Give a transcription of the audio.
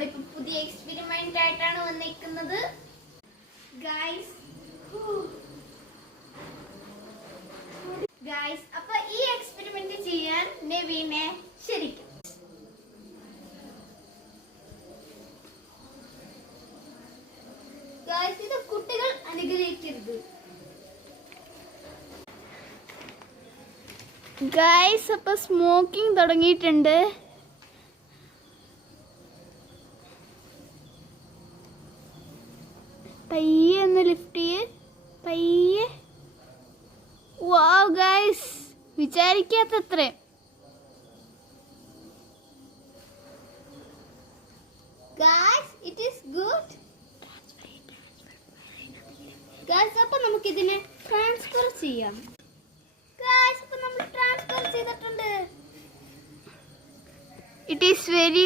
നമ്മളിപ്പോ പുതിയ എക്സ്പെരിമെന്റ് ആയിട്ടാണ് വന്നിരിക്കുന്നത് ഗൈസ്. അപ്പൊ ഈ എക്സ്പെരിമെന്റ് ചെയ്യാൻ നെവിനെ ശരിക്കും ഇത് കുട്ടികൾ അനുഗ്രഹിക്കരുത്. ഗൈസ് അപ്പൊ സ്മോക്കിംഗ് തുടങ്ങിയിട്ടുണ്ട്. പയ്യെ ഒന്ന് ലിഫ്റ്റ് ചെയ്യ്, പയ്യെ. വാവ് ഗൈസ്, വിചാരിക്കാത്തത്ര. Guys it is good. Guys അപ്പൊ നമുക്ക് ഇതിനെ ട്രാൻസ്ഫർ ചെയ്യാം. ഗൈസ് അപ്പൊ നമ്മൾ ട്രാൻസ്ഫർ ചെയ്തിട്ടുണ്ട്. It is very